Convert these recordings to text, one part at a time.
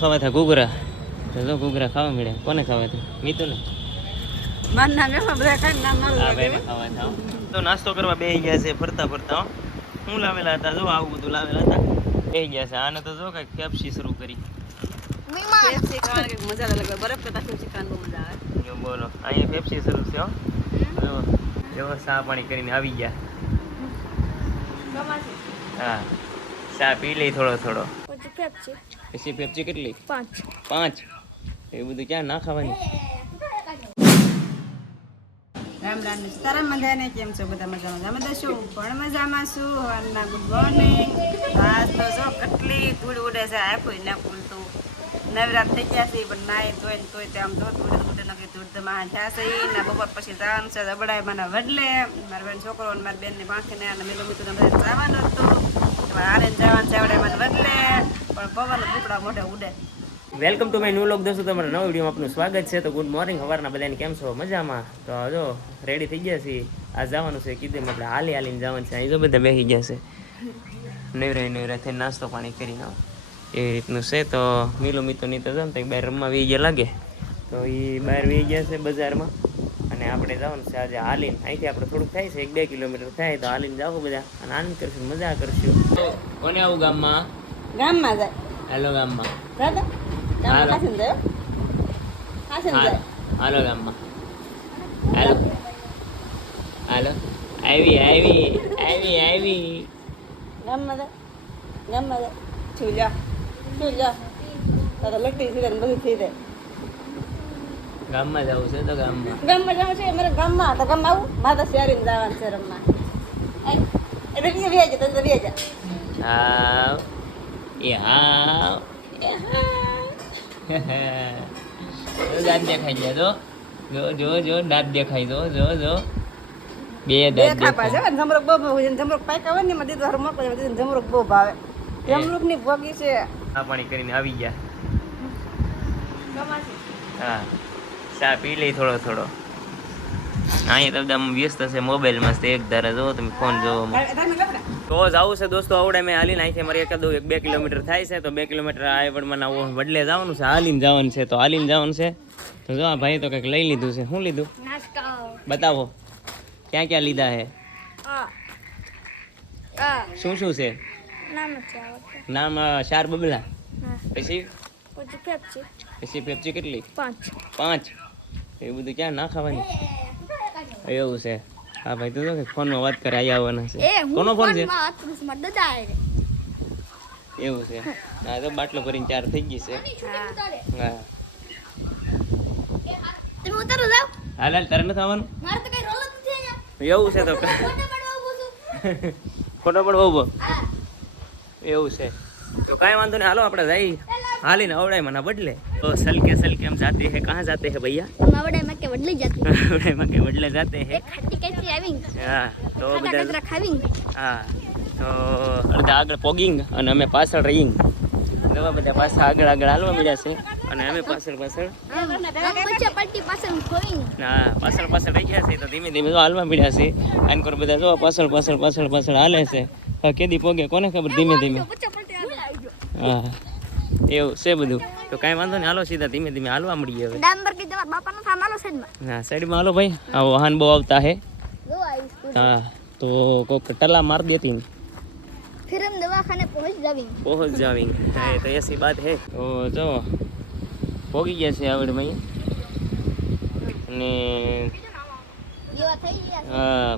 ખાવા થા ઘૂઘરા? તો જો ઘૂઘરા ખાવા મળ્યા કોને ખાવા થા મીતુ ને તો નાસ્તો કરવા બેહી ગયા છે ફરતા ફરતા હું. લાવેલા હતા જો આવું બધું લાવેલા હતા. બેસી ગયા છે આને તો જો કઈ કેપ્સી શરૂ કરી. બોલો અહીંયા પેપ્સી શરૂ છે જો ચા પાણી કરીને આવી ગયા. હા સા પી લઈ થોડો થોડો. પેપ્સી પછી પેપ્સી કેટલી? પાંચ. પાંચ? એ બધું ક્યાં ના ખાવાની? રામ રામ ને સીતારામ બધાને કેમ છો? બધા મજામાં? અમે તો શું? પણ મજામાં શું હવારના ગુડ મોર્નિંગ. આજ તો જો કેટલી ધૂળ ઉડે છે. આપ્યું ના તો નવરાત થઈ ગયા છે પણ નાય ધોઈને તોય તે આમ જો ધૂળ ઉડે નક્કી ધૂળમાં થયા છે ને બપોર પછી જવાનું છે જબડાય મને વડલે. મારા બેન છોકરો અને મારા બેનને પાંખીને અને મેલું બધા જવાનું હતું. આને જવાનું છે મને વડલે. પણ પવન કુકડા મોઢે ઉડે. Welcome to my new look દોસ્તો, તમારા નવા વિડીયોમાં આપનું સ્વાગત છે. તો ગુડ મોર્નિંગ સવારના બધાને કેમ છો? મજામાં? તો જો રેડી થઈ ગયા છીએ. આ જવાનું છે, કીધું આપણે હાલી હાલીને જવાનું છે. અહીં જો બધા બેસી ગયા છે. નેવરાઈ નવરા થઈને નાસ્તો પાણી કરીને આવો. એવી રીતનું છે. તો મિલો મિતો નહીં તો જો ને તો બહાર રમવા વી ગયા લાગે. તો એ બહાર વી ગયા છે બજારમાં. અને આપણે જવાનું છે આજે હાલીને. અહીંથી આપણે થોડુંક થાય છે, એક બે કિલોમીટર થાય તો હાલીને જાવ બધા. અને આનંદ કરશું, મજા કરશું. કોને આવું ગામમાં? ગામમાં જાય. હેલો ગામમાં. બરાબર. ગામમાં ખાસીને જાય ખાસીને જાય હાલો. ગામમાં. હાલો. હાલો. આવી આવી આવી આવી. ગામમાં જાય ગામમાં જાય છું જા. છું જા. તારા લગતી છે બધું થઈ જાય. ગામમાં જવું છે તો ગામમાં. ગામમાં જવું છે? મારે ગામમાં તો ગામમાં આવું? મારે તો જવાનું છે રમવા. એટલે વ્યાજ તો વ્યાજ. હાવ એ હા. દાંત દેખાઈ ગયા જો. જો જો જો દાંત દેખાઈ જો જો જો. બે દાંત દેખાય. જમરૂક બહુ ભાવે છે જમરૂક પાક આવે ને એમાં દીધું હારું મોકલે એમાં દીધું જમરૂક બહુ ભાવે. જમરૂકની ભોગી છે. આ પાણી કરીને આવી ગયા. હા. ચા પી લઈ થોડો થોડો. અહીંયા તો બધા વ્યસ્ત છે મોબાઈલમાં એક ધારા. જો તમે ફોન જોવો. તો જવું છે દોસ્તો. આવડે મેં હાલીને અહીંથી મારે એકાદું એક બે કિલોમીટર થાય છે તો બે કિલોમીટર આ પણ મને આવું વડલે જવાનું છે હાલીને જવાનું છે તો હાલીને જવાનું છે. તો જો આ ભાઈ તો કંઈક લઈ લીધું છે. શું લીધું? બતાવો. ક્યાં ક્યાં લીધા હે? શું શું છે? નામ ચાર બબલા. પછી? પછી પેપ્સી. કેટલી? પાંચ. પાંચ. એ બધું ક્યાં ના ખાવાની? એવું છે. હા ભાઈ તું તો કે ફોનમાં વાત કરે અહીંયા આવવાના છે. એ કોનો ફોન છે? એવું છે. હા તો બાટલો ભરીને ચાર થઈ ગઈ છે. હા. તમે ઉતારો જાવ હાલ હાલ તારે નથી આવવાનું? મારે તો કઈ રોલ જ નથી એવું છે તો ફોટો પણ ઊભું ખોટો પડવો ઊભો? હા. એવું છે. તો કાંઈ વાંધો નહીં હાલો આપણે જઈ. હાલીને અવડાય મને બદલે. તો સલકે સલકે हम जाते हैं कहाँ जाते हैं भैया हम आवड़े में के बदली जाती અવડાય માં કે બદલે जाते हैं એક ખટ્ટી કઈથી આવીંગ હા તો ખાટા બધા કચરા ખાવીંગ હા તો અડધા આગળ પોગિંગ અને અમે પાછળ રહીંગ દવા બધા પાછા આગળ આગળ હાલવા મળ્યા છે અને અમે પાછળ પાછળ પછી પટ્ટી પાસે ખોઈંગ હા પાછળ પાછળ રહી ગયા છે તો ધીમે ધીમે જો હાલવા મળ્યા છે આન પર બધા જો પાછળ પાછળ પાછળ પાછળ હાલે છે હવે કેદી પોગે કોને ખબર ધીમે ધીમે પછી પટ્ટી આવી હા એવું છે બધું તો કાંઈ વાંધો નહીં હાલો સીધા ધીમે ધીમે હાલવા મળીએ હવે ડાંબર કી તમારા બાપાનો સામાનો છે ને હા સાઈડમાં હાલો ભાઈ આ વાહન બહુ આવતા હે જો આવી સ્કૂલ હા તો કોક ટલા માર દેતી ને फिर हम दवाखाने पहुंच जावेंगे પહોંચ જાવી હા એ તો એસી બાત હે તો જો પોગી ગયા છે આવડમાં અને ये बात है ये આ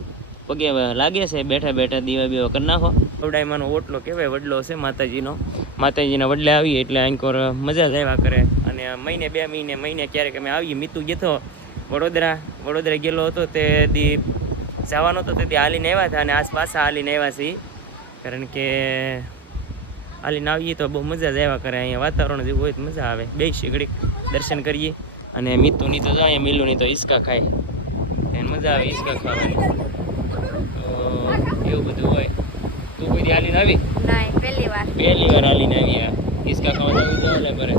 પગે લાગે છે, બેઠા બેઠા દીવા બીવા કરી નાખો. વડાઈમાંનો ઓટલો કહેવાય, વડલો છે માતાજીનો. માતાજીના વડલે આવીએ એટલે આંકોર મજા જ આવ્યા કરે. અને મહિને બે મહિને મહિને ક્યારેક અમે આવીએ, મિતુ ગયો વડોદરા વડોદરા ગયેલો હતો તે દી જવાનો હતો, તે દી હાલીને આવ્યા હતા અને આસપાસ હાલીને આવ્યા છીએ. કારણ કે હાલીને આવીએ તો બહુ મજા જ આવ્યા કરે. અહીંયા વાતાવરણ જેવું હોય તો મજા આવે. બેસી ઘડીક, દર્શન કરીએ. અને મીતુની તો જાય, મિલુની તો હિસકા ખાય. એને મજા આવે હિસકા ખાવાની. એવું બધું હોય તું કોઈ દી હાલીને આવી नहीं पहली बार પહેલી વાર હાલીને આવી આ હિસકા ખાવા જવું તો હાલે કરે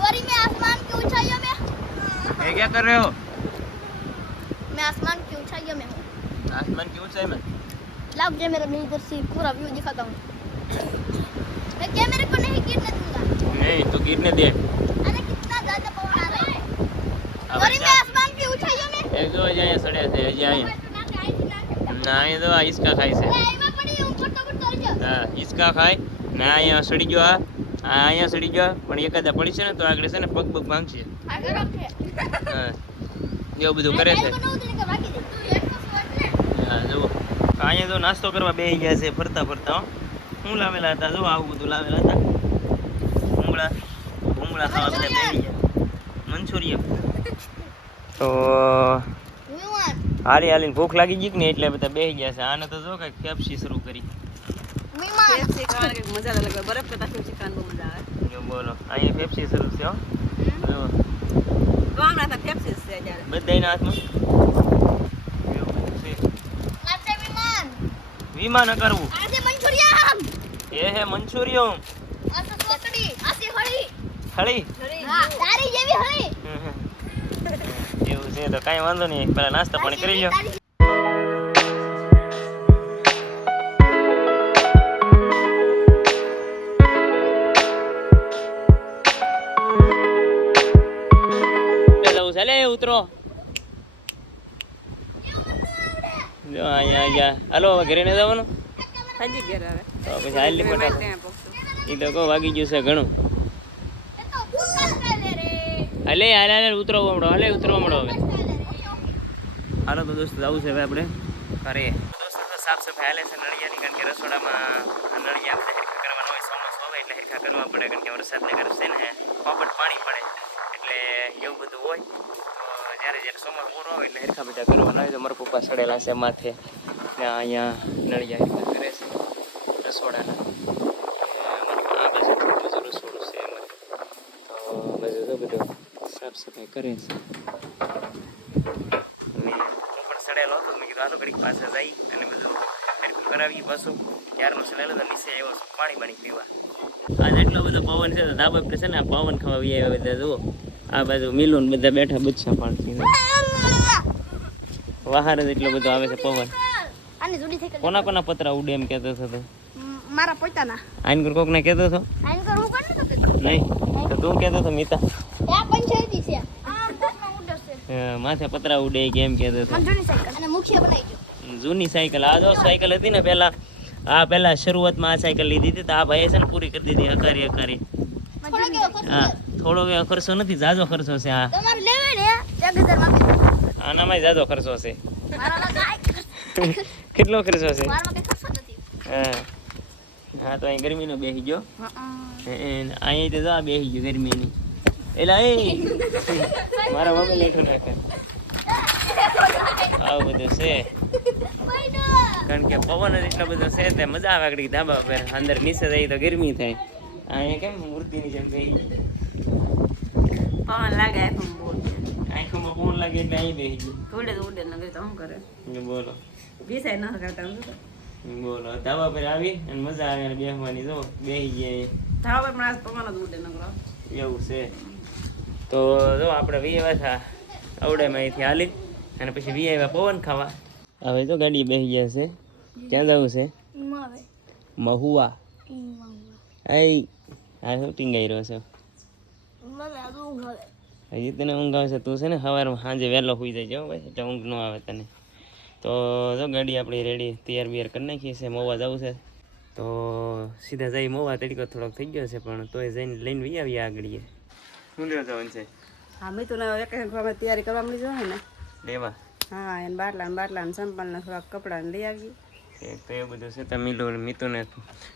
और मैं आसमान की ऊंचाइयों में એ ક્યાં કર રહે હો मैं आसमान की ऊंचाइयों में हूँ आसमान की ऊंचाई में लाओ मुझे मेरा मैं इधर से पूरा व्यू दिखाता हूँ मैं कैमरे को नहीं गिरने दूंगा નહીં તું ગીરને દે अरे कितना ज्यादा पवन आ रहा है આ और मैं ભાઈ आसमान की ऊंचाइयों में એક જો હજી અહીંયા સડ્યા છે હજી અહીંયા ના અહીંયા તો આ હિસકા ખાય છે. હા હિસકા ખાય. ના અહીંયા સડી ગયો આ અહીંયા સડી ગયો પણ એકાદા પડી છે ને તો આગળ છે ને પગ પગ ભાંગશે. એવું બધું કરે છે. હા જુઓ. અહીંયા તો નાસ્તો કરવા બે ગયા છે ફરતા ફરતા હું. લાવેલા હતા જો આવું બધું લાવેલા હતા. ભૂંગળા ભૂંગળા ખાવા બધા બે ગયા. મંચુરિયમ તો હાલી હાલીને ભૂખ લાગી ગઈ ને એટલે બધા બેસી ગયા છે. આને તો જો કઈ કેપ્સી શરૂ કરી. બોલો અહીંયા પેપ્સી શરૂ છે બધાના હાથમાં? વિમાન કરવું એ હે મંચુરિયમ હળી. sí, te está llamando ni para nada, hasta pone grillo. Pero usale otro. Ya, ya, ya. ya. ¿Aló, va a querer ese abono? Allí quiera, ¿eh? No, pues a él le. Y luego va a que yo se. હાલે હાલે હાલે ઉતરો હમણો. હાલે ઉતરો હમણો હવે. હાલો તો દોસ્તો જવું છે હવે આપણે ઘરે. દોસ્તો સાફ સફાઈ હાલે છે નળિયાની કારણ કે રસોડામાં નળિયા આપણે હેરખા કરવાના હોય ચોમાસું હોય એટલે હેરખા કરવા પડે કારણ કે વરસાદને કારણે છે ને પોપટ પાણી પડે. એટલે એવું બધું હોય. તો જ્યારે જ્યારે ચોમાસું પૂરો હોય એટલે હેરખા બધા કરવાના હોય. તો મારા પપ્પા સડેલા છે માથે. ને અહીંયા નળિયા હેરખા કરે છે રસોડાના આ બાજુ થોડું બધું રસોડું છે એમાં તો બધું તો બધું સાફ સફાઈ કરે છે? અને હું પણ સડેલો હતો મેં કીધું હાલો ઘડીક પાસે જઈ અને બધું હરખું કરાવી પાછું ક્યારનો સડેલો તો નીચે આવ્યો પાણી પાણી પીવા. આજ એટલો બધો પવન છે તો ધાબા પર છે ને આ પવન ખાવા આવ્યા બધા જુઓ. આ બાજુ મિલુન બધા બેઠા બચ્ચા પાણી વાહાર જ એટલો બધો આવે છે પવન. આની કોના કોના પતરા ઉડે એમ કહેતો હતો મારા પોતાના. આઈન કોકને કહેતો હતો? હું નહીં તો તું કહેતો હતો મિતા. ત્યાં પંચાયતી માથે પતરા ઉડે કેમ કે એમ કહેતો હતો. મંજૂરી સાયકલ. અને મુખ્ય બનાવી દો જૂની સાયકલ. આ જો સાયકલ હતી ને પેલા આ પેલા શરૂઆતમાં આ સાયકલ લીધી હતી તો આ ભાઈએ છે ને પૂરી કરી દીધી હકારી હકારી. હા થોડો એવો ખર્ચો નથી જાજો ખર્ચો છે આ આનામાં જાજો ખર્ચો છે. કેટલો ખર્ચો છે? મારામાં કઈ ખર્ચો નથી. હા. હા તો અહીં ગરમીનો બેસી ગયો. અહીં તો જો આ બેસી ગયો ગરમીની. એલા એ. મારા મમ્મી લેઠું નાખે. આવું બધું છે. કારણ કે પવન જ એટલો બધો છે તે મજા આવે આગળ ધાબા પર અંદર નીચે જઈએ તો ગરમી થાય. અહીંયા કેમ મૂર્તિની જેમ ગઈ પવન લાગે. આંખોમાં પવન લાગે એટલે અહીં બેસી ગયું. ઉડે ઉડે નગર તો શું કરે? બોલો. ભીસાય ન કરતા બોલો ધાબા પર આવી અને મજા આવે અને બેસવાની જો બેસી ગયા ધાબા પર પણ આજ પવન જ ઉડે નગર એવું છે. તો જો આપણે વી આવ્યા હતા આવડેમાં અહીંથી હાલી અને પછી વી આવ્યા પવન ખાવા. હવે તો ગાડી બેસી ગયા છે. ક્યાં જવું છે? મહુવા. આઈ આ શું ટીંગાઈ રહ્યો છે? આ ઊંઘ આવે. હજી તને ઊંઘ આવશે તું છે ને સવારમાં સાંજે વહેલો સુઈ જાય જો ભાઈ એટલે ઊંઘ ન આવે તને. તો જો ગાડી આપણી રેડી તૈયાર બિયાર કરી નાખીએ છે મહુવા જવું છે. તો સીધા જઈ મોવા તરીકે થોડોક થઈ ગયો છે પણ તોય જઈને લઈને વી આવીએ આગળીએ. લેવા જવાનું છે? હા મેં તો વેકેશન તૈયારી કરવા મળી જવાય ને. લેવા? હા એને બાટલા ને બાટલા ને સંપલ ને થોડાક કપડાં લઈ આવી તો એવું બધું છે તો મિલુ મિતુને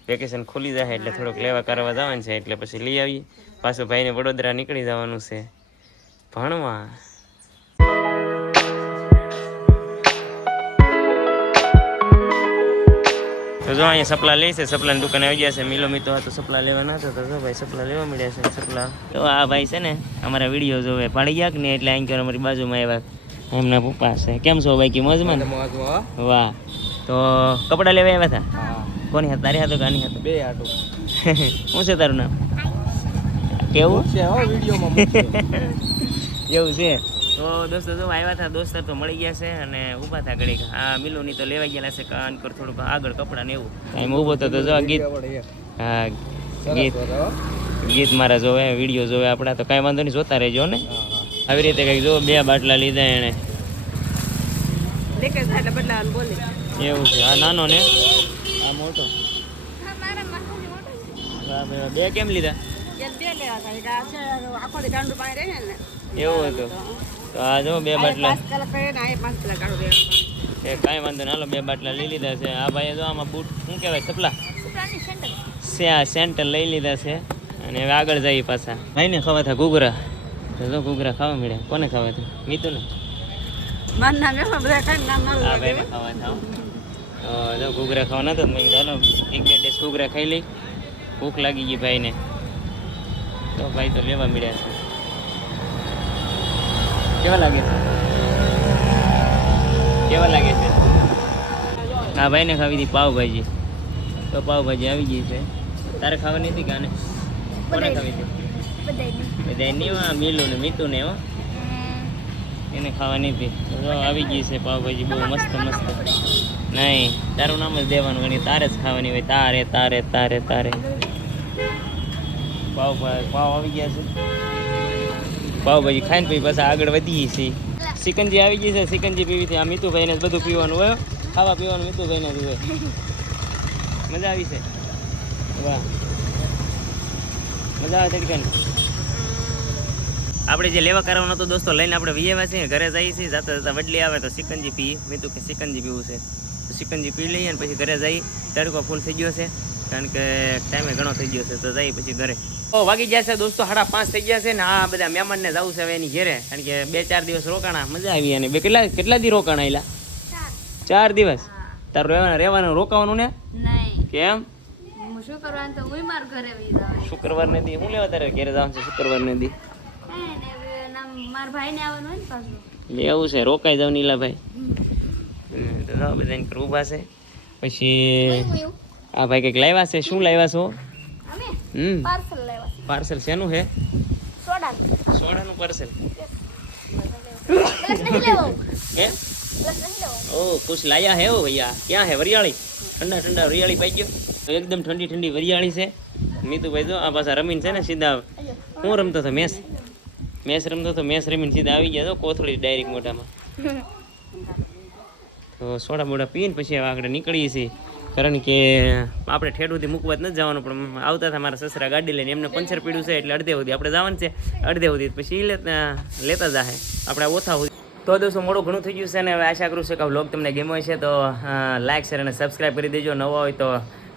વેકેશન ખુલી જાય એટલે થોડોક લેવા કરવા જવાનું છે એટલે પછી લઈ આવીએ. પાછું ભાઈને વડોદરા નીકળી જવાનું છે. ભણવા. તો જો અહીંયા સપલા લે છે સપલાની દુકાને આવી ગયા છે મિલો મિત્રો આ તો સપલા લેવાના હતા તો જો ભાઈ સપલા લેવા મળ્યા છે સપલા તો આ ભાઈ છે ને અમારા વીડિયો જોવે પાડી ગયા કે ને એટલે અહીં અમારી બાજુમાં આવ્યા એમના પપ્પા છે કેમ છો ભાઈ કે મોજમાં વાહ તો કપડા લેવા આવ્યા હતા કોની હાથ તારી હાથો કાની હાથો બે આટું શું છે તારું નામ કેવું છે હો વિડીયોમાં એવું છે તો દોસ્તો જો આવ્યા હતા દોસ્તર તો મળી ગયા છે અને ઊભા હતા ઘડીક. આ મિલોની તો લેવા ગયેલા છે કાન કર થોડુંક આગળ કપડા ને એવું. એમ ઊભો તો તો જો ગીત હા ગીત ગીત મારા જોવે વીડિયો જોવે આપણા તો કાંઈ વાંધો નહીં જોતા રહેજો ને. આવી રીતે કંઈક જો બે બાટલા લીધા એણે. એવું છે આ નાનો ને? આ મોટો. બે કેમ લીધા? એક હતા એક આ છે આખો દી ગાંડું પાણી રહે ને એવું હતું. તો આ જો બે બાટલા. પાંચ કલાક કરે ને આ પાંચ કલાક ગાંડું રહેવાનું. એ કાંઈ વાંધો ના હાલો બે બાટલા લઈ લીધા છે. આ ભાઈએ જો આમાં બૂટ શું કહેવાય ચપલા આ સેન્ટર લઈ લીધા છે. અને હવે આગળ જઈએ પાછા. ભાઈને ખાવા હતા ઘૂઘરા. તો જો ઘૂઘરા ખાવા મળ્યા. કોને ખાવા હતા મીતુ ને મારું નામ એમાં બધા કઈ નામ ના ભાઈને ખાવા હતા તો જો ઘૂઘરા ખાવા નતો મેં કીધું એક બે ડેસ ઘૂઘરા ખાઈ લઈ. ભૂખ લાગી ગઈ ભાઈને. તો ભાઈ તો લેવા મળ્યા છે. કેવા લાગે છે? કેવા લાગે છે? હા ભાઈને ખાવી હતી પાવભાજી. તો પાવભાજી આવી ગઈ છે. તારે ખાવાની હતી કાને કોને ખાવી હતી? બધા નહીં આ મીલું ને મીતું ને હો એને ખાવાની હતી. તો આવી ગઈ છે પાવભાજી બહુ મસ્ત મસ્ત. નહીં તારું નામ જ દેવાનું ગણી તારે જ ખાવાની હોય. તારે તારે તારે તારે. પાવ પાવ આવી ગયા છે. પાવભાજી ખાઈને પછી પાછા આગળ વધીએ છીએ. સિકંજી આવી ગઈ છે, સિકંજી પીવી છે. આ મીતુભાઈને બધું પીવાનું હોય. ખાવા પીવાનું મીતુભાઈને જ હોય. મજા આવી છે? વાહ. મજા આવે તડકાની આપણે જે લેવા કરવાનો હતો દોસ્તો, લઈને આપણે વિયેવા છીએ, ઘરે જઈએ છીએ. જાતા જતા વડલી આવે તો સિકંજી પીએ મીતુ કે સિકંજી પીવું છે. તો સિકંજી પી લઈએ અને પછી ઘરે જઈ તડકો ફૂલ થઈ ગયો છે. કારણ કે ટાઈમે ઘણો થઈ ગયો છે. તો જઈએ પછી ઘરે. વાગી ગયા છે દોસ્તો સાડા પાંચ થઈ ગયા છે ને આ બધા મહેમાનને જવું છે હવે એની ઘેરે કારણ કે બે ચાર દિવસ રોકાણા મજા આવી અને બે કેટલા કેટલા દી રોકાણા એલા ચાર. દિવસ? તારું રહેવાનું રહેવાનું રોકાવાનું ને? કેમ? શુક્રવાર હું શુક્રવારને દી? શું લેવા તારે ઘેરે જવાનું છે શુક્રવારને દી? ને ને પાછું. એવું છે રોકાઈ જાવ નીલાભાઈ હમ, બધા ઊભા છે. પછી આ ભાઈ કંઈક લાવ્યા છે? શું લાવ્યા છો? હમ. પાર્સલ પાર્સલ શેનું છે? સોડા. સોડાનું પાર્સલ. હે? ઓ કુછ લાયા હે ઓ ભૈયા. ક્યાં હે વરિયાળી? ઠંડા ઠંડા વરિયાળી પાઈ ગયો. એકદમ ઠંડી ઠંડી વરિયાળી છે. મીતુભાઈ જો આ પાછા રમીન છે ને સીધા હું રમતો હતો મેસ? મેસ રમતો હતો મેસ રમીને સીધા આવી ગયા તો કોથળી ડાયરેક્ટ મોઢામાં. તો સોડા બોડા પીને પછી આગળ નીકળીએ છીએ. કારણ કે આપણે ઠેડુથી મૂકવા જ નથી જવાનું, પણ આવતા હતા મારા સસરા ગાડી લઈને, એમને પંચર પીડ્યું છે એટલે અડધે સુધી આપણે જવાનું છે. અડધે સુધી પછી લેતા જાહે. આપણે ઓછા સુધી તો દોસ્તો, મોડું ઘણું થઈ ગયું છે ને, હવે આશા કરું છું કે વ્લોગ તમને ગમ્યો છે તો લાઇક શેર અને સબસ્ક્રાઈબ કરી દેજો. નવા હોય તો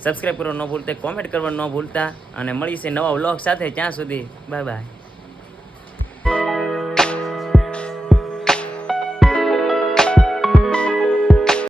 સબસ્ક્રાઈબ કરવાનું ન ભૂલતા કોમેન્ટ કરવાનું ન ભૂલતા. અને મળીશે નવા વ્લોગ સાથે ત્યાં સુધી. Bye bye